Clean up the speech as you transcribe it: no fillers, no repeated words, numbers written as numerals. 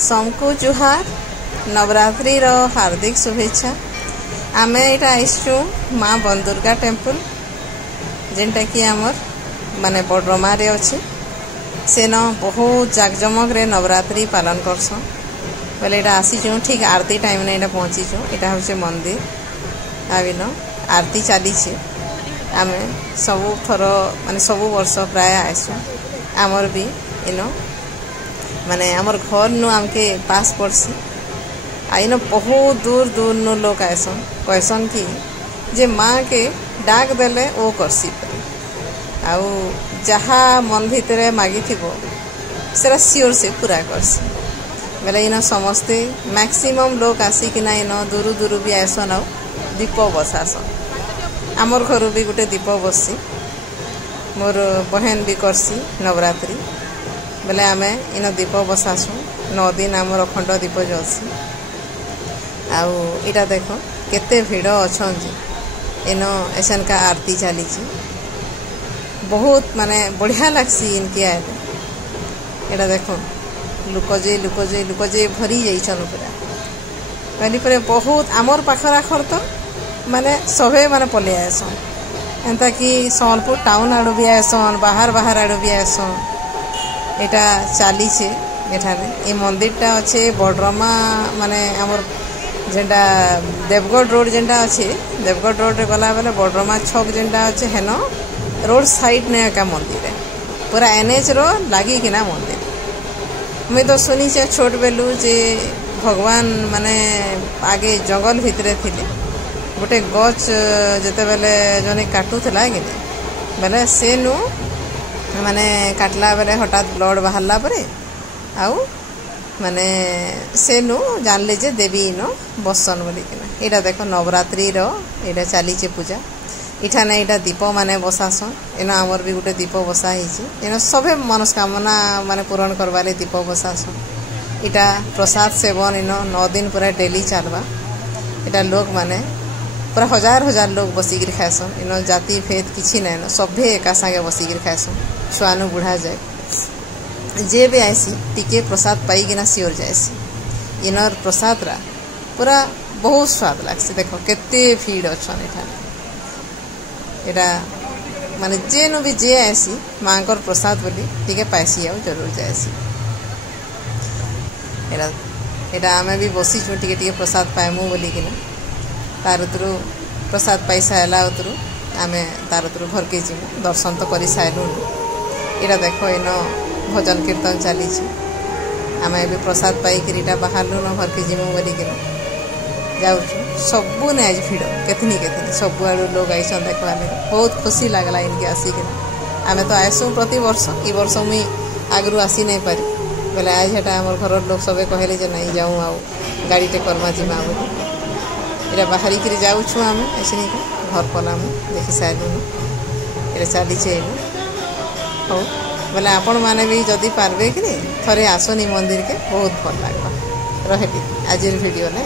समको जुहार नवरात्रि रो हार्दिक शुभेच्छा। आमे इटा आइसु माँ बंदुर्गा टेम्पल जेनटा कि आमर माने बड्रमा रे अछि सेन बहुत जाकजमक रे नवरात्रि पालन करछन बोले इटा आसीचु ठीक आरती टाइम ने इटा पहुँचीचु। इटा होचे मंदिर आबिनो आरती चली आमे सबु थर माने सबु वर्ष प्राय आइसु आमर भी इनो माने आमर घर नु आमके पास पड़सी आइनो बहुत दूर दूर नु लोग आइसन कहसन कि जे माँ के डाक देले ओ करसी आउ जहा मन भितरे मागी थिबो सेरा सियोर से पूरा करसी बेले इनो समस्ते मैक्सिमम लोग आसी कि ना इनो दूर दूर भी आइसन आउ दीप बसासन आमर घर भी गोटे दीप बसी मोर बहन भी करसी नवरात्रि बेले आमे इन दीप बसासु 9 दिन आमर अखंड दीप जलसी आउ इटा देखो केते भीड़ अच्छन जे इन एसन का आरती चली बहुत माने बढ़िया लगसी इनके आए इटा देखो लुक जे भरी जाइछन पूरा कहली पर बहुत आमर पाखर आखर तो माने सभे माने पले आसन एंता कि सोनपुर टाउन आड़ू भी आसन बाहर आड़ू भी आसन एटा चली एठाने ये मंदिरटा अच्छे बड्रमा माने आमर जेनटा देवगढ़ रोड जेनटा अच्छे देवगढ़ रोड रे गला बेले बड्रमा छक जेनटा अच्छे हेन रोड साइड ने का मंदिर है पूरा एनएच रो लागी किना मंदिर मैं तो सुनी से छोट बेलू जे भगवान माने आगे जंगल भितरे थिले गोटे गच जेते बेले जने काटुथला कि बेले से नु माने काटला बेले हठात ब्लड बाहरला परे आउ माने से नु जानले जे देवी नो बसन बोली किना एटा देखो नवरात्रि रो एटा चली पूजा इठा ने एटा दीप माने बसासन एना हमर भी गोटे दीप बसा हिची एना सभे मनस्कामना माने पूर्ण करवाले दीप बसासन इटा प्रसाद सेवन इन 9 दिन पूरा डेली चलबा इटा लोग माने पूरा हजार लोग बसिक खाएसन इन जाति भेद किसी ना सभे एका संगे बसिक खाएसन छुआनु बुढ़ा जाए जे भी आईसी टिके प्रसाद पाइकिना सियोर जाएसी इनर प्रसाद रा पूरा बहुत स्वाद लागसी देखो केते भीड़ अच्छन एटा माने जेनु भी जे आसी मांकर प्रसाद बोली टिके पाइसी आउ जरूर जाएसी एटा आमे भी बसी छु टिके प्रसाद पाएमु बोली किना तार उतरू प्रसाद पाई सारा उतरू आमे तार उतरू घर के जीमु दर्शन तो करी साइलु इटा देखो इन भजन कीर्तन चली आमे भी प्रसाद पाई किरीटा बाहरलु न घर के जीमु बोली किना जाऊ सबू ने आज भिड़ केतनी सबू आड़ू लोग आईसन देखवा बहुत खुशी लगला इनके आसिक आमे तो आसू प्रति वर्ष ई वर्ष मुई आगरू आसी नहीं पारी बोले आज हेटा हमर घर लोग सबे कहले जे नहीं जाऊँ आउ गाड़ी टे करमा जिमा बोली इटा बाहरी करी जाऊ छु आमे ऐसे घर पलाम देखी साइलु इटा चली हो बोले आपण माने भी जदि पारबे कि थरे आसनी मंदिर के बहुत भल लागबा रहेली आज वीडियो ने।